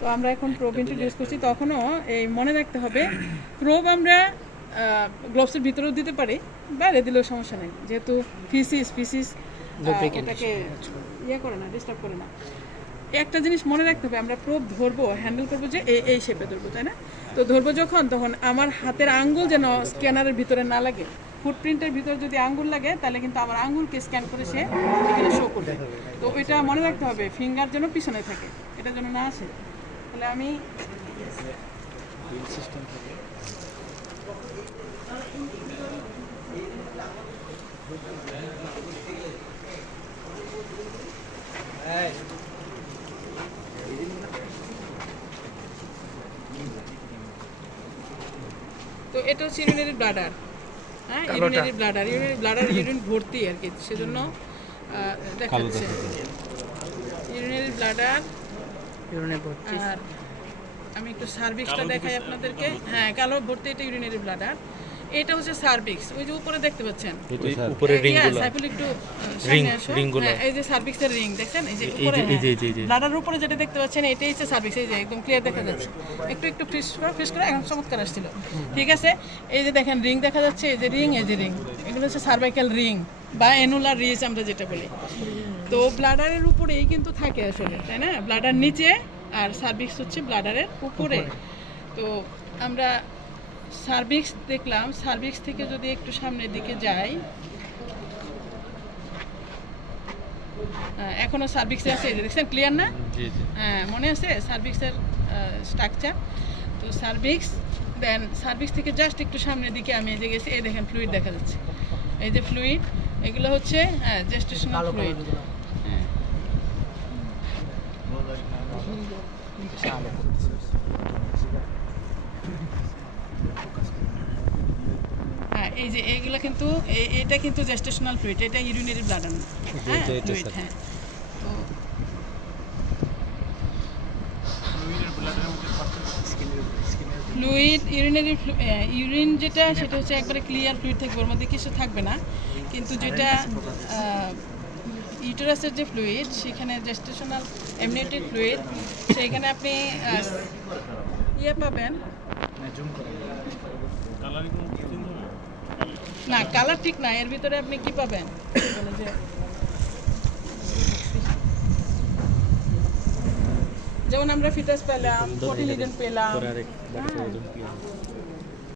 তো আমরা এখন প্রোব ইন্ট্রোডিউস করছি, তখনও এই মনে রাখতে হবে প্রোব আমরা গ্লোভসের ভিতরেও দিতে পারি, বাইরে দিলেও সমস্যা নেই, যেহেতু ফিসিস ওটাকে ইয়ে করে না, ডিস্টার্ব করে না। একটা জিনিস মনে রাখতে হবে, আমরা প্রোব ধরবো, হ্যান্ডেল করবো যে এই শেপে ধরবো, তাই না? তো ধরবো যখন, তখন আমার হাতের আঙ্গুল যেন স্ক্যানারের ভিতরে না লাগে। ফুটপ্রিন্টের ভিতরে যদি আঙ্গুল লাগে তাহলে কিন্তু আমার আঙ্গুলকে স্ক্যান করে সে এখানে শো করবে। তো ওইটা মনে রাখতে হবে, ফিঙ্গার যেন পিছনে থাকে, এটা যেন না আসে। তাহলে আমি তো এটা হচ্ছে ইউরিনারি ব্লাডার। হ্যাঁ, ইউরিনারি ব্লাডার ইউরিন ভর্তি আর কি, সেজন্য দেখাচ্ছে ইউরিনারি ব্লাডার। আর আমি একটু সার্ভিক্সটা দেখাই আপনাদেরকে। হ্যাঁ, কালো ভর্তি, এটা ইউরিনারি ব্লাডার। এটা হচ্ছে সার্ভিক্স, ওই যে উপরে দেখতে পাচ্ছেন উপরে রিংগুলো, সাইফুল একটু সামনে আসো। হ্যাঁ, এই যে সার্ভিক্সের রিং দেখছেন, এই যে উপরে ব্লাডারের উপরে যেটা দেখতে পাচ্ছেন এটাই হচ্ছে সার্ভিক্স। এই যে একদম ক্লিয়ার দেখা যাচ্ছে, একটু ফ্রিজ করে এখন চমৎকার আসছিল। ঠিক আছে, এই যে দেখেন রিং দেখা যাচ্ছে, এই যে রিং, এই যে রিং, এগুলো হচ্ছে সার্ভাইকাল রিং বা অ্যানুলার রিজ আমরা যেটা বলি। তো ব্লাডারের উপরেই কিন্তু থাকে আসলে, তাই না? ব্লাডার নিচে আর সার্ভিক্স হচ্ছে ব্লাডারের উপরে। তো আমরা সার্ভিক্স দেখলাম, সার্ভিক্স থেকে যদি একটু সামনের দিকে যাই, এখনো সার্ভিক্সে আছে, এই যে দেখছেন, ক্লিয়ার না? হ্যাঁ, মনে আছে সার্ভিক্সের স্ট্রাকচার। তো সার্ভিক্স, দেন সার্ভিক্স থেকে জাস্ট একটু সামনের দিকে আমি এই যে গেছি, এই দেখেন ফ্লুইড দেখা যাচ্ছে, এই যে ফ্লুইড, এগুলো হচ্ছে জেস্টেশনাল ফ্লুইড। হ্যাঁ, এই যে এইগুলো কিন্তু এটা কিন্তু জেস্টেশনাল ফ্লুইড, এটা ইউরিনারি ব্লাডার। হ্যাঁ, ফ্লুইড। হ্যাঁ, তো ফ্লুইড, ইউরিন যেটা, সেটা হচ্ছে একবারে ক্লিয়ার ফ্লুইড থাকবে, ওর মধ্যে কিছু থাকবে না। কিন্তু যেটা ইউটেরাসের যে ফ্লুইড, সেখানে জেস্টেশনাল এমনিটেড ফ্লুইড, সেইখানে আপনি ইয়ে পাবেন না, কালার ঠিক না, এর ভিতরে আপনি কি পাবেন, বলে যে যেমন আমরা ফিটাস পেলাম, কোটিলিডন পেলাম,